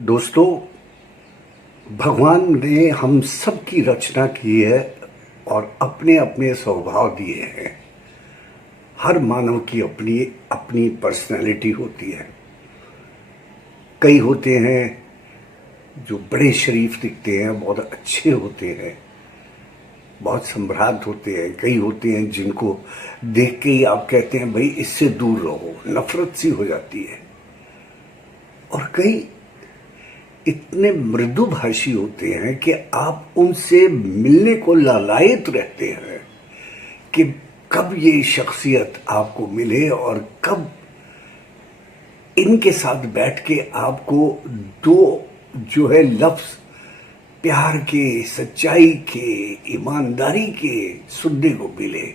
दोस्तों, भगवान ने हम सब की रचना की है और अपने अपने स्वभाव दिए हैं। हर मानव की अपनी अपनी पर्सनैलिटी होती है। कई होते हैं जो बड़े शरीफ दिखते हैं, बहुत अच्छे होते हैं, बहुत सम्राट होते हैं। कई होते हैं जिनको देख के ही आप कहते हैं भाई इससे दूर रहो, नफरत सी हो जाती है। और कई इतने मृदुभाषी होते हैं कि आप उनसे मिलने को लालायित रहते हैं कि कब ये शख्सियत आपको मिले और कब इनके साथ बैठ के आपको दो जो है लफ्ज प्यार के, सच्चाई के, ईमानदारी के सुनने को मिले।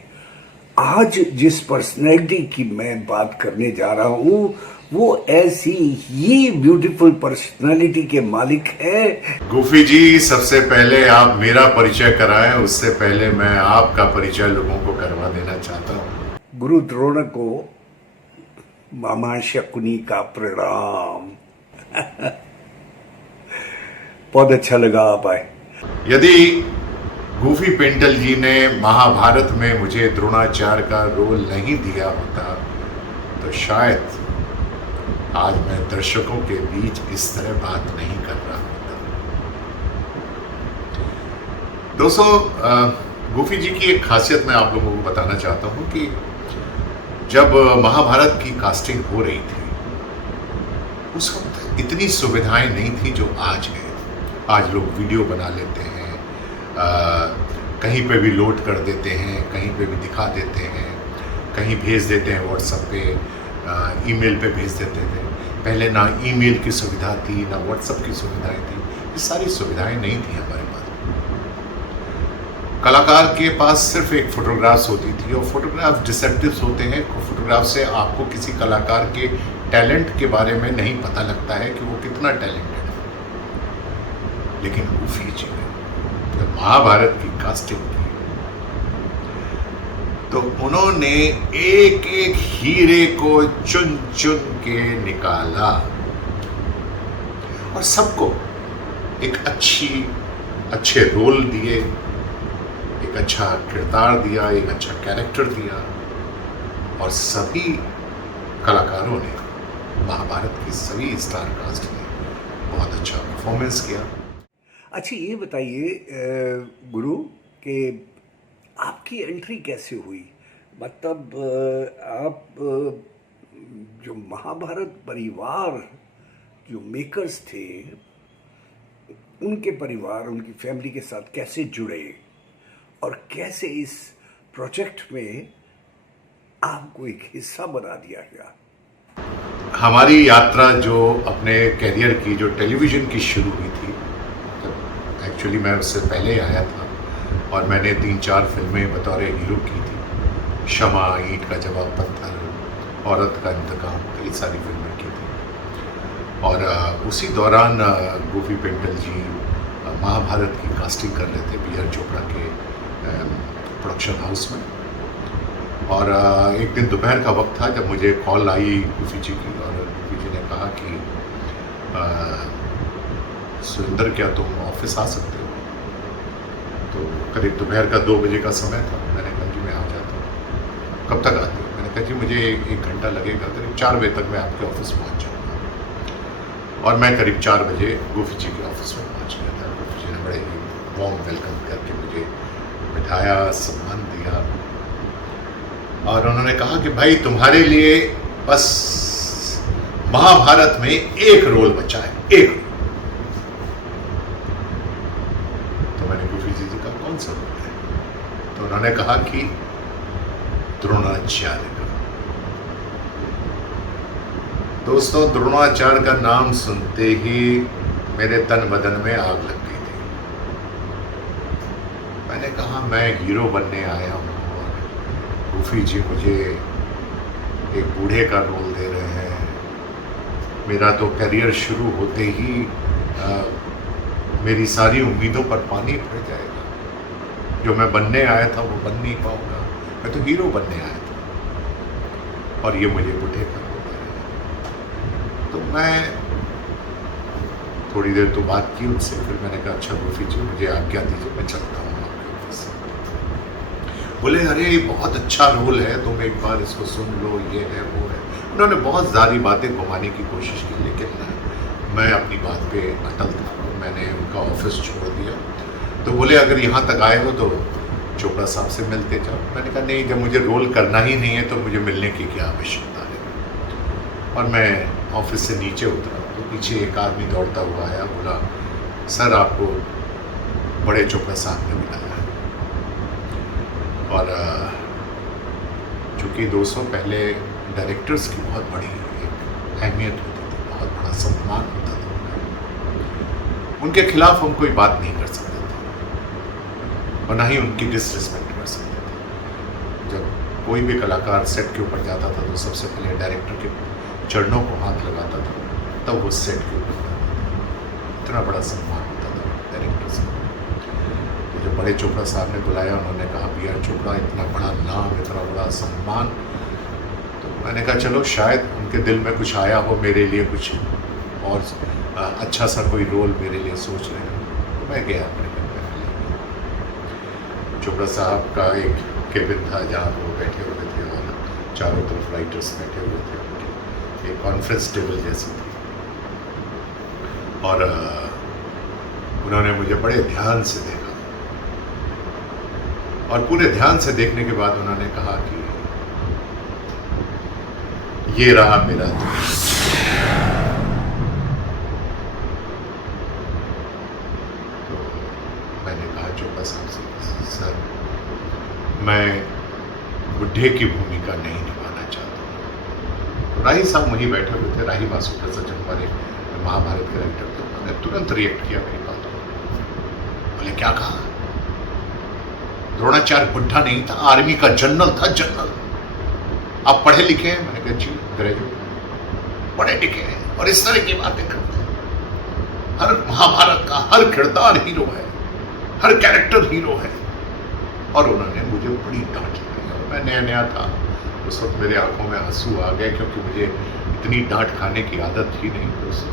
आज जिस पर्सनैलिटी की मैं बात करने जा रहा हूं वो ऐसी ही ब्यूटीफुल पर्सनालिटी के मालिक है। गूफी जी, सबसे पहले आप मेरा परिचय कराएं, उससे पहले मैं आपका परिचय लोगों को करवा देना चाहता हूँ। गुरु द्रोण को मामा शकुनी का प्रणाम। बहुत अच्छा लगा आप आए। यदि गूफी पेंटल जी ने महाभारत में मुझे द्रोणाचार्य का रोल नहीं दिया होता तो शायद आज मैं दर्शकों के बीच इस तरह बात नहीं कर रहा होता। दोस्तों, गूफी जी की एक खासियत मैं आप लोगों को बताना चाहता हूं कि जब महाभारत की कास्टिंग हो रही थी उस वक्त इतनी सुविधाएं नहीं थी जो आज है। आज लोग वीडियो बना लेते हैं, कहीं पे भी लोड कर देते हैं, कहीं पे भी दिखा देते हैं, कहीं भेज देते हैं व्हाट्सएप पे, ईमेल पे भेज देते थे। पहले ना ईमेल की सुविधा थी, ना व्हाट्सएप की सुविधाएं थी। ये सारी सुविधाएं नहीं थी हमारे पास। कलाकार के पास सिर्फ एक फोटोग्राफ्स होती थी और फोटोग्राफ डिसेप्टिव्स होते हैं। फोटोग्राफ से आपको किसी कलाकार के टैलेंट के बारे में नहीं पता लगता है कि वो कितना टैलेंटेड है। लेकिन गूफी जी ने जब महाभारत की कास्टिंग की तो उन्होंने एक एक हीरे को चुन चुन के निकाला और सबको एक अच्छे रोल दिए, एक अच्छा किरदार दिया, एक अच्छा कैरेक्टर दिया और सभी कलाकारों ने, महाभारत की सभी स्टार कास्ट ने बहुत अच्छा परफॉर्मेंस किया। अच्छा, ये बताइए गुरु कि आपकी एंट्री कैसे हुई? मतलब आप जो महाभारत परिवार जो मेकर्स थे उनके परिवार, उनकी फैमिली के साथ कैसे जुड़े और कैसे इस प्रोजेक्ट में आपको एक हिस्सा बना दिया गया? हमारी यात्रा जो अपने करियर की, जो टेलीविज़न की शुरू हुई थी, एक्चुअली मैं उससे पहले आया था और मैंने 3-4 फिल्में बतौर हीरो की थी। क्षमा, ईंट का जवाब पत्थर, औरत का इंतकाम, कई सारी फिल्में की थी। और उसी दौरान गूफी पेंटल जी महाभारत की कास्टिंग कर रहे थे बी आर चोपड़ा के प्रोडक्शन हाउस में। और एक दिन दोपहर का वक्त था जब मुझे कॉल आई गूफी जी की और गूफी जी ने कहा कि सुरेंद्र, क्या तुम ऑफिस आ सकते हो? तो करीब दोपहर का 2 बजे का समय था। मैंने कहा जी मैं आ जाता हूँ। कब तक आते हो? मैंने कहा जी मुझे 1 घंटा लगेगा, करीब 4 बजे तक मैं आपके ऑफिस पहुँच जाऊँगा। और मैं करीब 4 बजे गूफी जी के ऑफिस में पहुँच गया था। गूफी जी ने बड़े ही वार्म वेलकम करके मुझे बिठाया, सम्मान दिया और उन्होंने कहा कि भाई तुम्हारे लिए बस महाभारत में एक रोल बचा है, एक। तो मैंने गूफी जी का कौन सा रोल है? तो उन्होंने कहा कि द्रोणाचार्य का। दोस्तों, द्रोणाचार्य का नाम सुनते ही मेरे तन बदन में आग लग गई थी। मैंने कहा मैं हीरो बनने आया हूँ और गूफी जी मुझे एक बूढ़े का रोल दे रहे हैं। मेरा तो करियर शुरू होते ही मेरी सारी उम्मीदों पर पानी फिर जाएगा। जो मैं बनने आया था वो बन नहीं पाऊंगा। मैं तो हीरो बनने आया था और ये मुझे बूढ़े का रोल दे रहे हैं। तो मैं थोड़ी देर तो बात की उनसे, फिर मैंने कहा अच्छा गोफी जी मुझे आज्ञा दीजिए, मैं चलता हूँ आपके ऑफिस से। बोले अरे बहुत अच्छा रोल है, तुम एक बार इसको सुन लो, ये है वो है। उन्होंने बहुत सारी बातें घुमाने की कोशिश की, लेकिन मैं अपनी बात पे अटल था। मैंने उनका ऑफिस छोड़ दिया। तो बोले अगर यहाँ तक आए हो तो चोपड़ा साहब से मिलते जाओ। मैंने कहा नहीं, जब मुझे रोल करना ही नहीं है तो मुझे मिलने की क्या आवश्यकता है। और मैं ऑफिस से नीचे उतरा तो पीछे एक आदमी दौड़ता हुआ आया, बोला सर आपको बड़े चोपड़ा साहब ने बुलाया है। और चूँकि 200 पहले डायरेक्टर्स की बहुत बड़ी एक अहमियत होती थी, बहुत बड़ा सम्मान होता था, उनके खिलाफ हम कोई बात नहीं कर सकते थे और ना ही उनकी डिसरिस्पेक्ट कर सकते थे। जब कोई भी कलाकार सेट के ऊपर जाता था तो सबसे पहले डायरेक्टर के चरणों को हाथ लगाता था, तब वो सेट के ऊपर जाता था। इतना बड़ा सम्मान होता था डायरेक्टर से। तो जब बड़े चोपड़ा साहब ने बुलाया, उन्होंने कहा बी आर चोपड़ा, इतना बड़ा नाम, इतना बड़ा सम्मान। तो मैंने कहा चलो शायद उनके दिल में कुछ आया हो मेरे लिए, कुछ और अच्छा सा कोई रोल मेरे लिए सोच रहे हैं। तो मैं गया अपने घर में। चोपड़ा साहब का एक केबिन था जहाँ वो बैठे हुए थे और चारों तरफ राइटर्स बैठे हुए थे, एक कॉन्फ्रेंस टेबल जैसी थी। और उन्होंने मुझे बड़े ध्यान से देखा और पूरे ध्यान से देखने के बाद उन्होंने कहा कि ये रहा मेरा दोस्त। तो मैंने कहा चोपड़ा साहब से, सर मैं बुढ़े की भूमिका नहीं निभाना चाहता हूँ। राही साहब वहीं बैठे हुए थे, राही मासूम सज्जन हमारे महाभारत के राइटर थे। उन्होंने तुरंत रिएक्ट किया मेरी बात को। बोले क्या कहा? द्रोणाचार्य बुढ़ा नहीं था, आर्मी का जनरल था, जनरल। आप पढ़े लिखे हैं? मैंने कहा जी ग्रेजुएट। पढ़े लिखे हैं और इस तरह की बातें करते हैं। हर महाभारत का हर किरदार हीरो है, हर कैरेक्टर हीरो है। और उन्होंने मुझे बड़ी डांट लगाई और मैं नया नया था, उस वक्त मेरे आंखों में आंसू आ गए क्योंकि मुझे इतनी डांट खाने की आदत ही नहीं थी उससे।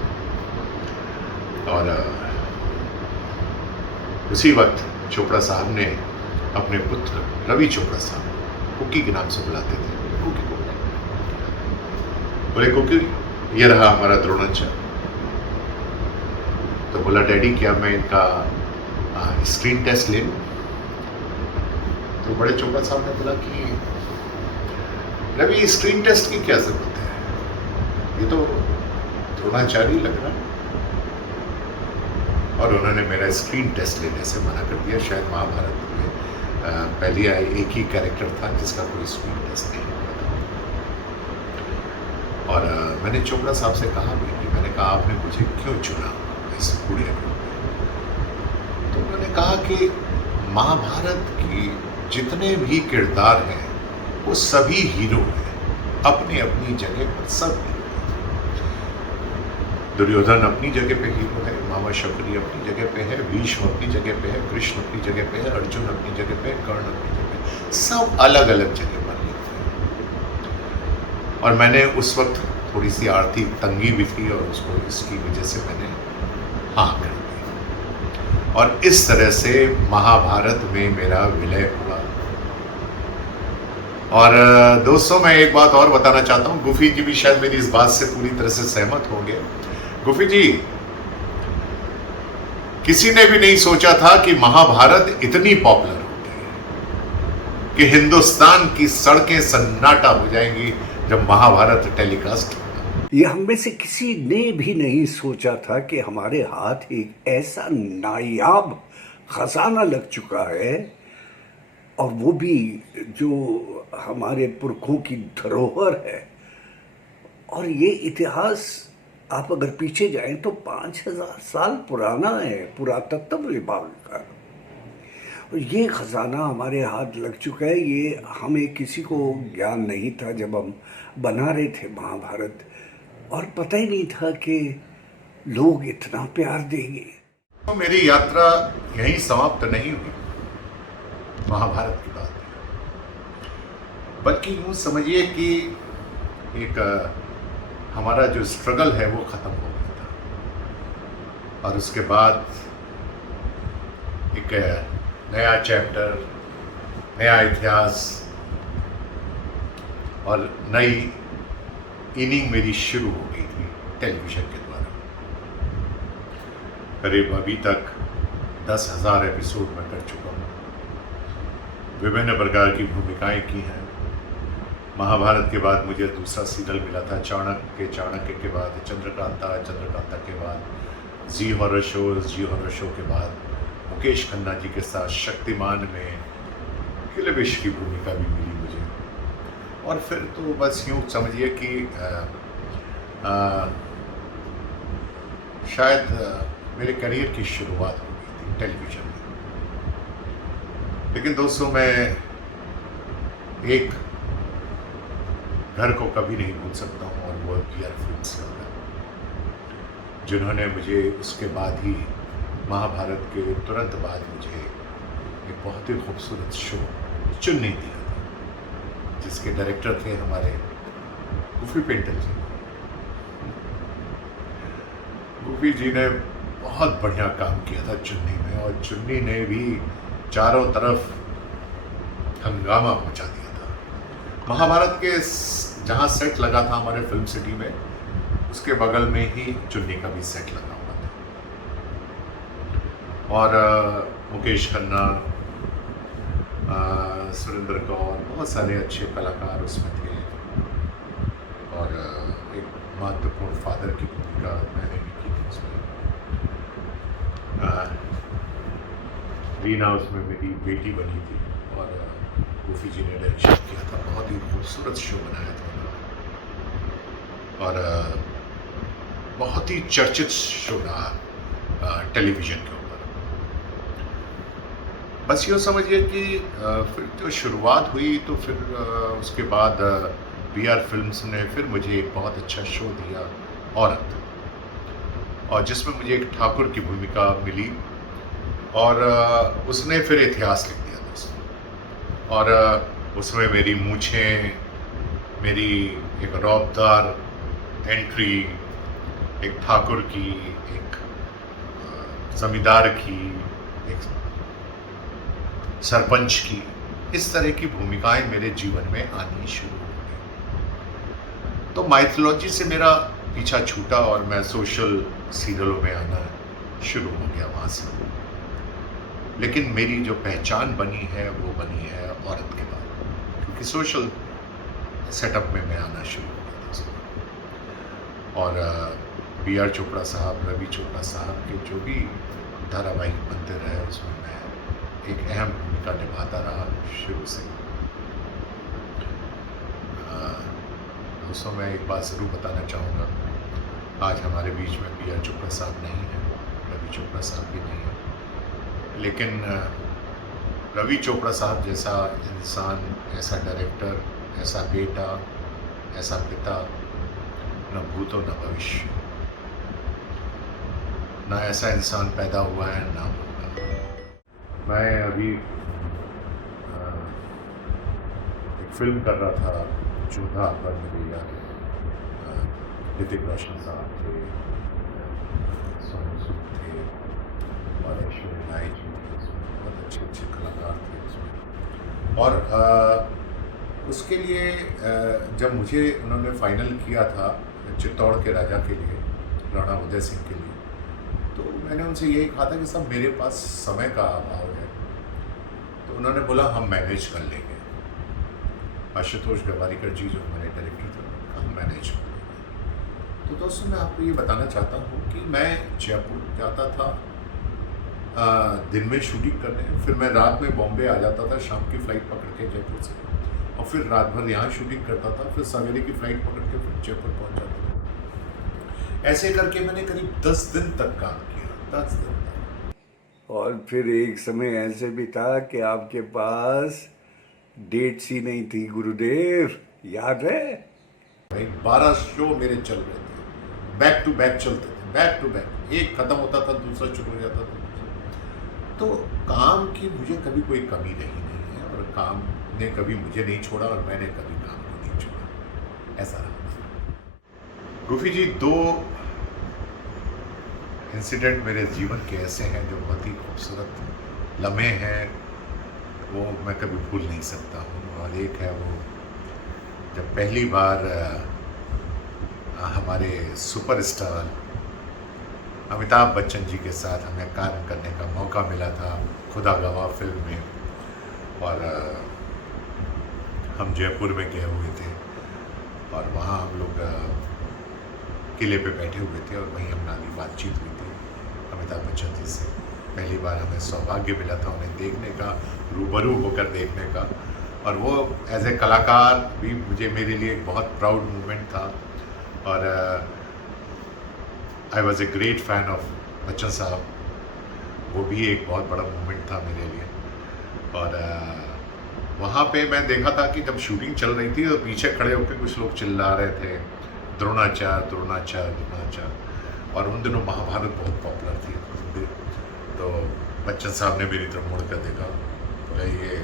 और उसी वक्त चोपड़ा साहब ने अपने पुत्र रवि चोपड़ा साहब, कुकी के नाम से बुलाते थे, कुकी को बोले कुकी ये रहा हमारा द्रोणाचार्य। तो बोला डैडी क्या मैं इनका स्क्रीन टेस्ट ले लूं? तो बड़े चोपड़ा साहब ने बोला कि रवि स्क्रीन टेस्ट की क्या जरूरत है, ये तो द्रोणाचार्य लग रहा है। और उन्होंने मेरा स्क्रीन टेस्ट लेने से मना कर दिया। शायद महाभारत में पहली एक ही कैरेक्टर था जिसका कोई स्क्रीन टेस्ट नहीं हुआ था। और मैंने चोपड़ा साहब से कहा भी कि मैंने कहा आपने मुझे क्यों चुना इस पूरे रोल में? तो उन्होंने कहा कि महाभारत की जितने भी किरदार हैं वो सभी हीरो हैं, अपनी अपनी जगह पर सब हीरो हैं। दुर्योधन अपनी जगह पे हीरो है, मामा शबरी अपनी जगह पे है, भीष्म अपनी जगह पे है, कृष्ण अपनी जगह पे है, अर्जुन अपनी जगह पे है, कर्ण अपनी जगह पे, सब अलग अलग जगह पर हीरो हैं। और मैंने उस वक्त थोड़ी सी आर्थिक तंगी भी थी और उसको इसकी वजह से मैंने हाँ कर दी। और इस तरह से महाभारत में मेरा विलय हुआ। और दोस्तों मैं एक बात और बताना चाहता हूँ, गुफी जी भी शायद मेरी इस बात से पूरी तरह से सहमत होंगे। गुफी जी, किसी ने भी नहीं सोचा था कि महाभारत इतनी पॉपुलर होगी कि हिंदुस्तान की सड़कें सन्नाटा हो जाएंगी जब महाभारत टेलीकास्ट होगा। ये हम में से किसी ने भी नहीं सोचा था कि हमारे हाथ एक ऐसा नायाब खजाना लग चुका है, और वो भी जो हमारे पुरखों की धरोहर है। और ये इतिहास आप अगर पीछे जाएं तो 5000 साल पुराना है, पुरातत्व विभाग का। और ये खजाना हमारे हाथ लग चुका है। ये हमें किसी को ज्ञान नहीं था जब हम बना रहे थे महाभारत, और पता ही नहीं था कि लोग इतना प्यार देंगे। तो मेरी यात्रा यहीं समाप्त नहीं हुई महाभारत की बात, बल्कि यूं समझिए कि एक हमारा जो स्ट्रगल है वो खत्म हो गया था। और उसके बाद एक नया चैप्टर, नया इतिहास और नई इनिंग मेरी शुरू हो गई थी टेलीविज़न के द्वारा। करीब अभी तक 10,000 एपिसोड मैं कर चुका हूँ। विभिन्न प्रकार की भूमिकाएं की हैं। महाभारत के बाद मुझे दूसरा सीरियल मिला था चाणक्य के बाद चंद्रकांता के बाद जी हॉरर शो के बाद मुकेश खन्ना जी के साथ शक्तिमान में किले विश की भूमिका भी मिली मुझे। और फिर तो बस यूँ समझिए कि शायद मेरे करियर की शुरुआत हो गई थी टेलीविज़न में। लेकिन दोस्तों, मैं एक घर को कभी नहीं भूल सकता हूँ, और वो PR फिल्म्स का घर, जिन्होंने मुझे उसके बाद ही महाभारत के तुरंत बाद मुझे एक बहुत ही खूबसूरत शो चुन्नी दिया था, जिसके डायरेक्टर थे हमारे गुफी पेंटल जी। गुफी जी ने बहुत बढ़िया काम किया था चुन्नी में, और चुन्नी ने भी चारों तरफ हंगामा मचा दिया था। महाभारत के जहाँ सेट लगा था हमारे फिल्म सिटी में, उसके बगल में ही चुन्नी का भी सेट लगा हुआ था। और मुकेश खन्ना, सुरेंद्र कौर, बहुत सारे अच्छे कलाकार उसमें थे। और एक महत्वपूर्ण फादर की भूमिका मैंने भी की थी उसमें। रीना उसमें मेरी बेटी बनी थी, और गुफी जी ने डायरेक्शन किया था। बहुत ही खूबसूरत शो बनाया था उन्होंने, और बहुत ही चर्चित शो रहा टेलीविज़न के ऊपर। बस यूँ समझिए कि फिर जो शुरुआत हुई, तो फिर उसके बाद PR फिल्म्स ने फिर मुझे एक बहुत अच्छा शो दिया, औरत, और जिसमें मुझे एक ठाकुर की भूमिका मिली, और उसने फिर इतिहास लिख दिया दोस्तों। और उसमें मेरी मूछें, मेरी एक रौबदार एंट्री, एक ठाकुर की, एक जमींदार की, एक सरपंच की, इस तरह की भूमिकाएं मेरे जीवन में आनी शुरू हो गई। तो माइथोलॉजी से मेरा पीछा छूटा, और मैं सोशल सीरियलों में आना शुरू हो गया वहाँ से। लेकिन मेरी जो पहचान बनी है, वो बनी है औरत के बाद, क्योंकि सोशल सेटअप में मैं आना शुरू हो गया दोस्तों। और PR चोपड़ा साहब, रवि चोपड़ा साहब के जो भी धारावाहिक बनते रहे, उसमें मैं एक अहम भूमिका निभाता रहा शुरू से। दोस्तों, मैं एक बात ज़रूर बताना चाहूँगा, आज हमारे बीच में PR चोपड़ा साहब नहीं है, रवि चोपड़ा साहब भी नहीं है, लेकिन रवि चोपड़ा साहब जैसा इंसान, ऐसा डायरेक्टर, ऐसा बेटा, ऐसा पिता, न भूतो न भविष्य, न ऐसा इंसान पैदा हुआ है, ना होगा। मैं अभी एक फिल्म कर रहा था, जोधा, पर मेरे यार ऋतिक रोशन साहब थे, सोनू सूद थे, और ऐश्वर्या राय जी थे उसमें। बहुत अच्छे अच्छे कलाकार थे उसमें। और उसके लिए जब मुझे उन्होंने फाइनल किया था चित्तौड़ के राजा के लिए, राणा उदय सिंह के लिए, तो मैंने उनसे यही कहा था कि सब मेरे पास समय का अभाव है। तो उन्होंने बोला हम मैनेज कर लेंगे। आशुतोष गवारीकर जी जो हमारे डायरेक्टर थे, हम मैनेज कर लेंगे। तो दोस्तों, मैं आपको ये बताना चाहता हूँ कि मैं जयपुर जाता था दिन में शूटिंग करने, फिर मैं रात में बॉम्बे आ जाता था, शाम की फ़्लाइट पकड़ के जयपुर से, और फिर रात भर यहाँ शूटिंग करता था, फिर सवेरे की फ़्लाइट पकड़ के फिर जयपुर पहुँच जाता था। ऐसे करके मैंने करीब 10 दिन तक काम किया, 10 दिन तक। और फिर एक समय ऐसे भी था कि आपके पास डेट्स ही नहीं थी गुरुदेव, याद है? भाई 12 शो मेरे चल रहे थे, बैक टू बैक चलते थे, बैक टू बैक, एक खत्म होता था दूसरा शुरू हो जाता था। तो काम की मुझे कभी कोई कमी रही नहीं है, और काम ने कभी मुझे नहीं छोड़ा, और मैंने कभी काम को नहीं छोड़ा, ऐसा रहा। गुफी जी 2 इंसिडेंट मेरे जीवन के ऐसे हैं जो बहुत ही खूबसूरत लम्हे हैं, वो मैं कभी भूल नहीं सकता हूँ। और एक है वो जब पहली बार हमारे सुपरस्टार अमिताभ बच्चन जी के साथ हमें काम करने का मौका मिला था खुदा गवाह फिल्म में। और हम जयपुर में गए हुए थे और वहाँ हम लोग किले पे बैठे हुए थे और वहीं हमारी बातचीत हुई थी अमिताभ बच्चन जी से। पहली बार हमें सौभाग्य मिला था उन्हें देखने का, रूबरू होकर देखने का। और वो एज ए कलाकार भी मुझे मेरे लिए एक बहुत प्राउड मोमेंट था। और I was a great fan of Bachchan साहब, वो भी एक बहुत बड़ा मोमेंट था मेरे लिए। और वहाँ पे मैं देखा था कि जब शूटिंग चल रही थी तो पीछे खड़े होकर कुछ लोग चिल्ला रहे थे द्रोणाचार्य द्रोणाचार्य द्रोणाचार्य। और उन दिनों महाभारत बहुत पॉपुलर थी। तो बच्चन साहब ने मेरी तरफ मुड़ कर देखा, बोले ये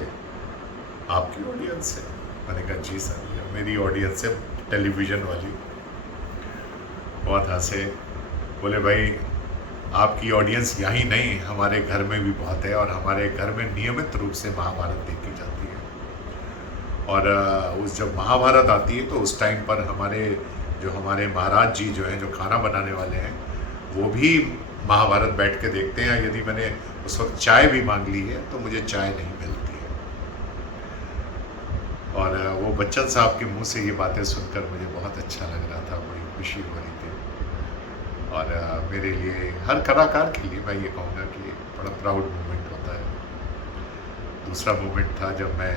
आपकी ऑडियंस है? मैंने कहा जी सर, ये मेरी ऑडियंस है टेलीविज़न वाली। बहुत हंसे, बोले भाई आपकी ऑडियंस यहीं नहीं, हमारे घर में भी बहुत है और हमारे घर में नियमित रूप से महाभारत देखी जाती है। और उस जब महाभारत आती है तो उस टाइम पर हमारे महाराज जी जो हैं, जो खाना बनाने वाले हैं, वो भी महाभारत बैठ के देखते हैं। यदि मैंने उस वक्त चाय भी मांग ली है तो मुझे चाय नहीं मिलती है। और वो बच्चन साहब के मुंह से ये बातें सुनकर मुझे बहुत अच्छा लग रहा था, बड़ी खुशी हो रही थी। और मेरे लिए, हर कलाकार के लिए मैं ये कहूँगा कि बड़ा प्राउड मोमेंट होता है। दूसरा मोमेंट था जब मैं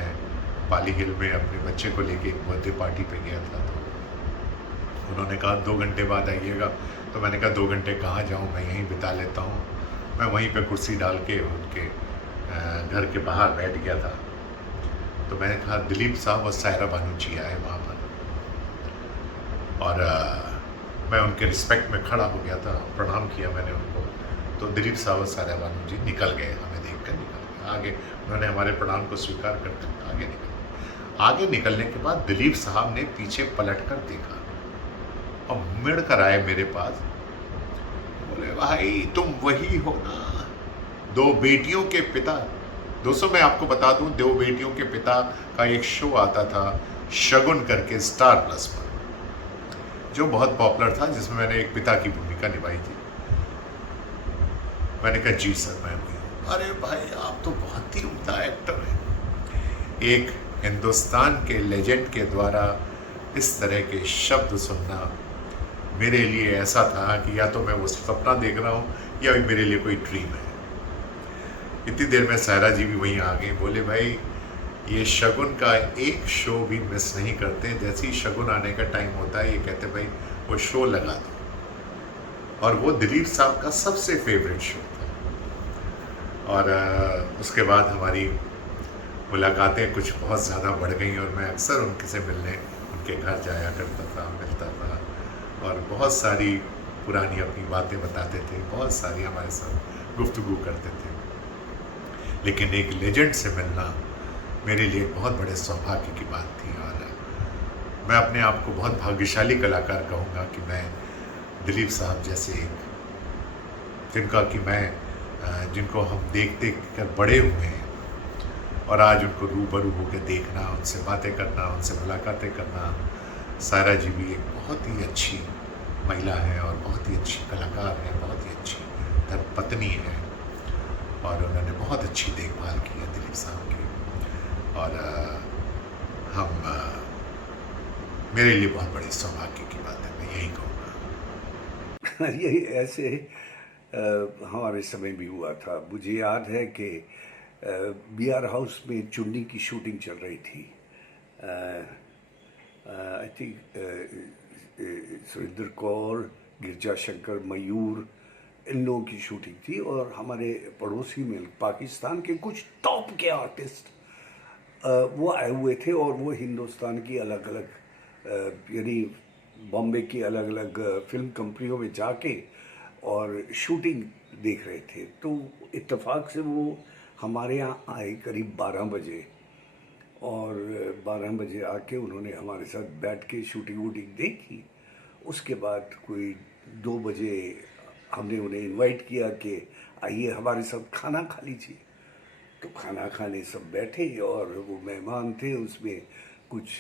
पाली हिल में अपने बच्चे को लेके एक बर्थडे पार्टी पे गया था। तो उन्होंने कहा 2 घंटे बाद आइएगा। तो मैंने कहा 2 घंटे कहाँ जाऊँ, मैं यहीं बिता लेता हूँ। मैं वहीं पे कुर्सी डाल के उनके घर के बाहर बैठ गया था। तो मैंने कहा दिलीप साहब और सायरा बानू जी आए वहाँ पर। और मैं उनके रिस्पेक्ट में खड़ा हो गया था, प्रणाम किया मैंने उनको। तो दिलीप साहब और सायरा बानू जी निकल गए, हमें देख कर निकल गए आगे। उन्होंने हमारे प्रणाम को स्वीकार करते आगे निकल गए। आगे निकलने के बाद दिलीप साहब ने पीछे पलट कर देखा और मुड़ कर आए मेरे पास, बोले भाई तुम वही हो ना, 2 बेटियों के पिता। दोस्तों मैं आपको बता दूं, 2 बेटियों के पिता का एक शो आता था शगुन करके स्टार प्लस पर, जो बहुत पॉपुलर था, जिसमें मैंने एक पिता की भूमिका निभाई थी। मैंने कहा जी सर मैं हुई हूँ। अरे भाई आप तो बहुत ही उम्दा एक्टर हैं। एक हिंदुस्तान के लेजेंड के द्वारा इस तरह के शब्द सुनना मेरे लिए ऐसा था कि या तो मैं वो सपना देख रहा हूँ या मेरे लिए कोई ड्रीम है। इतनी देर में सायरा जी भी वहीं आ गई, बोले भाई ये शगुन का एक शो भी मिस नहीं करते। जैसे ही शगुन आने का टाइम होता है ये कहते भाई वो शो लगा दो। और वो दिलीप साहब का सबसे फेवरेट शो था। और उसके बाद हमारी मुलाकातें कुछ बहुत ज़्यादा बढ़ गई और मैं अक्सर उनके से मिलने उनके घर जाया करता था, मिलता था और बहुत सारी पुरानी अपनी बातें बताते थे, बहुत सारी हमारे साथ गुफ्तगू करते थे। लेकिन एक लेजेंड से मिलना मेरे लिए बहुत बड़े सौभाग्य की बात थी। और मैं अपने आप को बहुत भाग्यशाली कलाकार कहूँगा कि मैं दिलीप साहब जैसे जिनको हम देख कर बड़े हुए हैं और आज उनको रूबरू होकर देखना, उनसे बातें करना, उनसे मुलाकातें करना। सायरा जी भी एक बहुत ही अच्छी महिला है और बहुत ही अच्छी कलाकार है, बहुत ही अच्छी धर्मपत्नी है और उन्होंने बहुत अच्छी देखभाल की है दिलीप साहब की। और मेरे लिए बहुत बड़े सौभाग्य की बात है, मैं यही कहूँगा। ये ऐसे हमारे समय भी हुआ था। मुझे याद है कि BR हाउस में चुन्नी की शूटिंग चल रही थी। आई थिंक सुरेंद्र कौर, गिरजा शंकर, मयूर, इन लोगों की शूटिंग थी। और हमारे पड़ोसी में पाकिस्तान के कुछ टॉप के आर्टिस्ट वो आए हुए थे और वो हिंदुस्तान की अलग अलग यानी बॉम्बे की अलग अलग फिल्म कंपनियों में जाके और शूटिंग देख रहे थे। तो इत्तेफाक से वो हमारे यहाँ आए करीब 12 बजे और 12 बजे आके उन्होंने हमारे साथ बैठ के शूटिंग वूटिंग देखी। उसके बाद कोई 2 बजे हमने उन्हें इनवाइट किया कि आइए हमारे साथ खाना खा लीजिए। तो खाना खाने सब बैठे और वो मेहमान थे, उसमें कुछ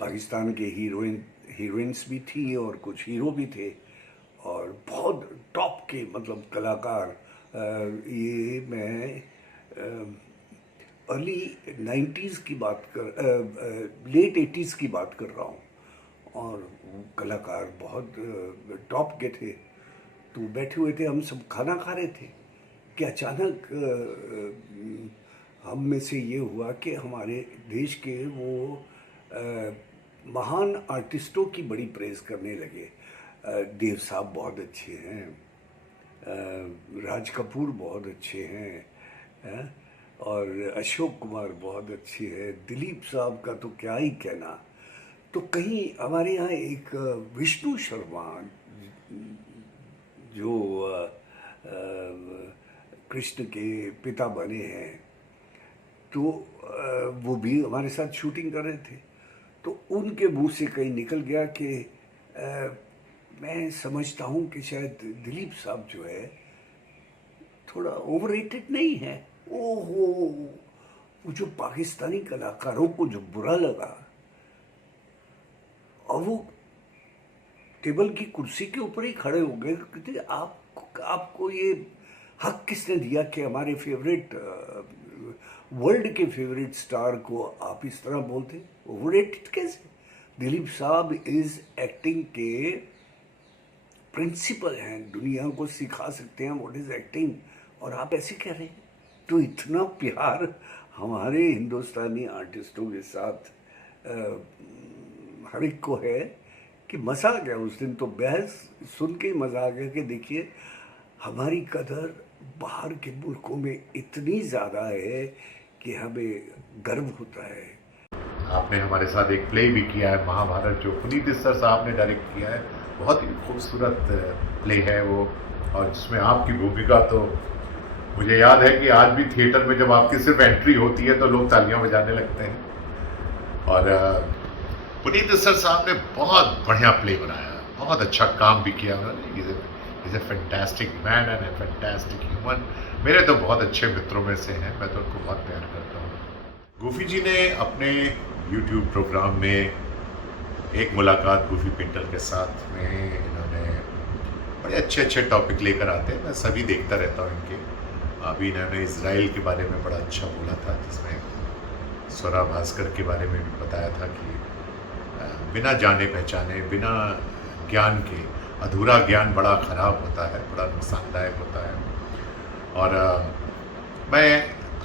पाकिस्तान के हीरोइंस भी थी और कुछ हीरो भी थे और बहुत टॉप के मतलब कलाकार। ये मैं अर्ली 90s की बात लेट 80s की बात कर रहा हूँ और वो कलाकार बहुत टॉप के थे। तो बैठे हुए थे, हम सब खाना खा रहे थे कि अचानक हम में से ये हुआ कि हमारे देश के वो महान आर्टिस्टों की बड़ी प्रेज़ करने लगे। देव साहब बहुत अच्छे हैं, राज कपूर बहुत अच्छे हैं, और अशोक कुमार बहुत अच्छे हैं, दिलीप साहब का तो क्या ही कहना। तो कहीं हमारे यहाँ एक विष्णु शर्मा जो कृष्ण के पिता बने हैं, तो वो भी हमारे साथ शूटिंग कर रहे थे। तो उनके मुंह से कहीं निकल गया कि मैं समझता हूँ कि शायद दिलीप साहब जो है थोड़ा ओवररेटेड नहीं है। ओहो, वो जो पाकिस्तानी कलाकारों को जो बुरा लगा, और वो टेबल की कुर्सी के ऊपर ही खड़े हो गए। कहते आपको ये हक किसने दिया कि हमारे फेवरेट वर्ल्ड के फेवरेट स्टार को आप इस तरह बोलते? ओवररेटेड कैसे? दिलीप साहब इज एक्टिंग के प्रिंसिपल हैं, दुनिया को सिखा सकते हैं व्हाट इज एक्टिंग, और आप ऐसे कह रहे हैं। तो इतना प्यार हमारे हिंदुस्तानी आर्टिस्टों के साथ हर एक को है कि मज़ा आ गया उस दिन। तो बहस सुन के ही मज़ा आ गया कि देखिए हमारी कदर बाहर के मुल्कों में इतनी ज़्यादा है कि हमें गर्व होता है। आपने हमारे साथ एक प्ले भी किया है, महाभारत, जो पुनीत इस्सर साहब ने डायरेक्ट किया है। बहुत ही खूबसूरत प्ले है वो, और जिसमें आपकी भूमिका तो मुझे याद है कि आज भी थिएटर में जब आपकी सिर्फ एंट्री होती है तो लोग तालियां बजाने लगते हैं। और पुनीत इस्सर साहब ने बहुत बढ़िया प्ले बनाया, बहुत अच्छा काम भी किया उन्होंने। Is a fantastic man and A fantastic human. मेरे तो बहुत अच्छे मित्रों में से हैं, मैं तो उनको बहुत प्यार करता हूँ। गूफी जी ने अपने YouTube प्रोग्राम में एक मुलाकात गूफी पिंटल के साथ में इन्होंने बड़े अच्छे अच्छे टॉपिक लेकर आते हैं, मैं सभी देखता रहता हूँ इनके। अभी इन्होंने इज़राइल के बारे में बड़ा अच्छा बोला था, जिसमें स्वरा भास्कर के बारे में भी बताया था कि बिना जाने पहचाने, बिना ज्ञान के, अधूरा ज्ञान बड़ा ख़राब होता है, बड़ा नुकसानदायक होता है। और मैं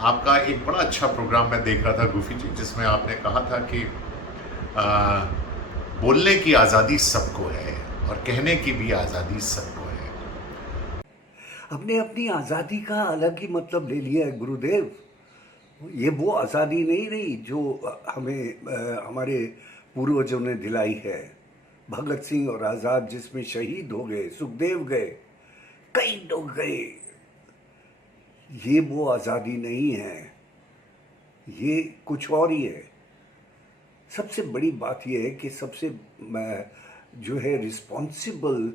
आपका एक बड़ा अच्छा प्रोग्राम मैं देख रहा था गूफी जी, जिसमें आपने कहा था कि बोलने की आज़ादी सबको है और कहने की भी आज़ादी सबको है। हमने अपनी आज़ादी का अलग ही मतलब ले लिया है गुरुदेव। ये वो आज़ादी नहीं रही जो हमें हमारे पूर्वजों ने दिलाई है। भगत सिंह और आज़ाद जिसमें शहीद हो गए, सुखदेव गए, कई लोग गए। ये वो आज़ादी नहीं है, ये कुछ और ही है। सबसे बड़ी बात यह है कि सबसे जो है रिस्पॉन्सिबल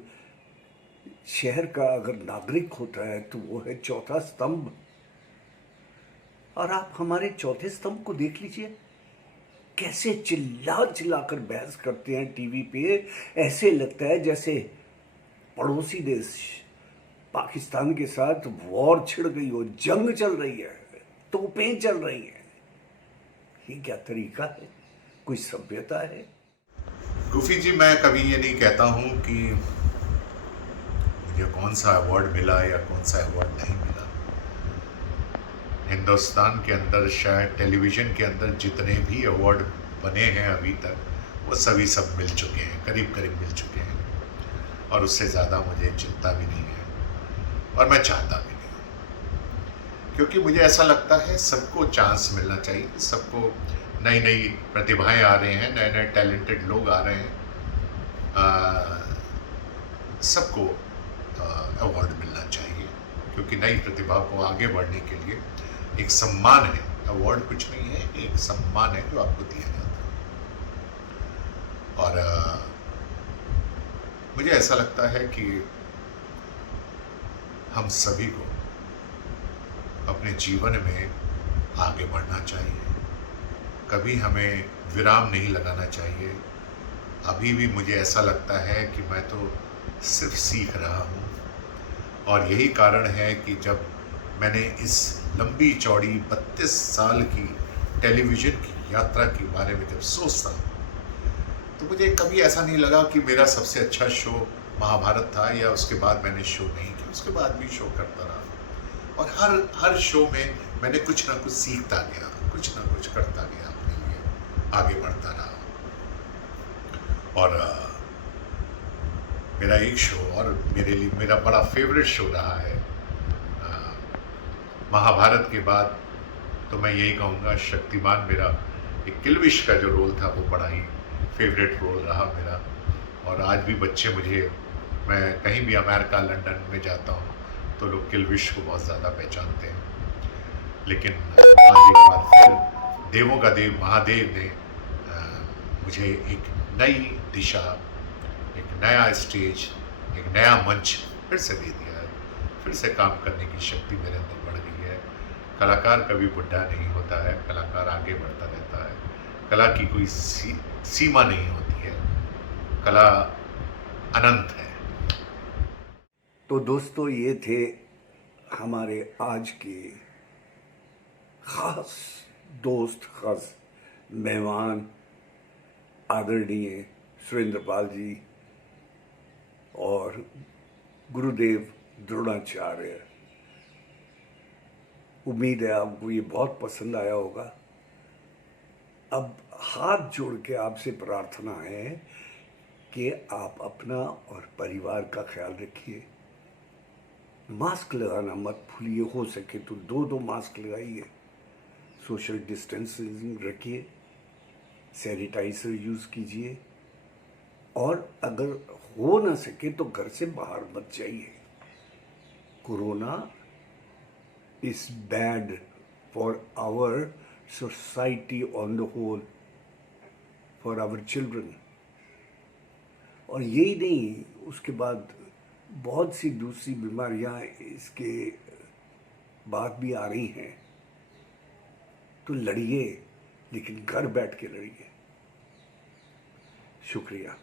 शहर का अगर नागरिक होता है तो वो है चौथा स्तंभ। और आप हमारे चौथे स्तंभ को देख लीजिए, कैसे चिल्ला चिल्ला कर बहस करते हैं टीवी पे। ऐसे लगता है जैसे पड़ोसी देश पाकिस्तान के साथ वॉर छिड़ गई हो, जंग चल रही है, तोपें चल रही हैं। ये क्या तरीका है? कोई सभ्यता है? गूफी जी, मैं कभी ये नहीं कहता हूँ कि मुझे कौन सा अवार्ड मिला या कौन सा अवार्ड नहीं मिला। हिंदुस्तान के अंदर, शायद टेलीविज़न के अंदर जितने भी अवार्ड बने हैं अभी तक, वो सभी सब मिल चुके हैं, करीब करीब मिल चुके हैं। और उससे ज़्यादा मुझे चिंता भी नहीं है और मैं चाहता भी नहीं हूँ, क्योंकि मुझे ऐसा लगता है सबको चांस मिलना चाहिए। सबको नई नई प्रतिभाएं आ रहे हैं, नए नए टैलेंटेड लोग आ रहे हैं, सबको अवार्ड मिलना चाहिए, क्योंकि नई प्रतिभा को आगे बढ़ने के लिए एक सम्मान है। अवार्ड कुछ नहीं है, एक सम्मान है जो आपको दिया जाता है। और मुझे ऐसा लगता है कि हम सभी को अपने जीवन में आगे बढ़ना चाहिए। कभी हमें विराम नहीं लगाना चाहिए। अभी भी मुझे ऐसा लगता है कि मैं तो सिर्फ सीख रहा हूँ, और यही कारण है कि जब मैंने इस लंबी चौड़ी 32 साल की टेलीविज़न की यात्रा के बारे में जब सोचता हूँ, तो मुझे कभी ऐसा नहीं लगा कि मेरा सबसे अच्छा शो महाभारत था या उसके बाद मैंने शो नहीं किया। उसके बाद भी शो करता रहा, और हर शो में मैंने कुछ ना कुछ सीखता गया, कुछ ना कुछ करता गया, अपने लिए आगे बढ़ता रहा। और मेरा एक शो और मेरे लिए मेरा बड़ा फेवरेट शो रहा है। महाभारत के बाद तो मैं यही कहूँगा, शक्तिमान मेरा एक किल्विश का जो रोल था वो बड़ा ही फेवरेट रोल रहा मेरा। और आज भी बच्चे मुझे, मैं कहीं भी अमेरिका लंदन में जाता हूँ तो लोग किल्विश को बहुत ज़्यादा पहचानते हैं। लेकिन आज एक बार फिर देवों का देव महादेव ने मुझे एक नई दिशा, एक नया स्टेज, एक नया मंच फिर से दे दिया है। फिर से काम करने की शक्ति मेरे अंदर बढ़ गई है। कलाकार कभी बुढ़ा नहीं होता है, कलाकार आगे बढ़ता रहता है। कला की कोई सीमा नहीं होती है, कला अनंत है। तो दोस्तों, ये थे हमारे आज के खास दोस्त, खास मेहमान, आदरणीय सुरेंद्रपाल जी और गुरुदेव द्रोणाचार्य। उम्मीद है आपको ये बहुत पसंद आया होगा। अब हाथ जोड़ के आपसे प्रार्थना है कि आप अपना और परिवार का ख्याल रखिए। मास्क लगाना मत भूलिए, हो सके तो 2-2 मास्क लगाइए। सोशल डिस्टेंसिंग रखिए, सैनिटाइजर यूज़ कीजिए, और अगर हो ना सके तो घर से बाहर मत जाइए। Corona is bad for our society on the whole, for our children. और यही नहीं, उसके बाद बहुत सी दूसरी बीमारियां इसके बाद भी आ रही हैं। तो लड़िए, लेकिन घर बैठ के लड़िए। शुक्रिया।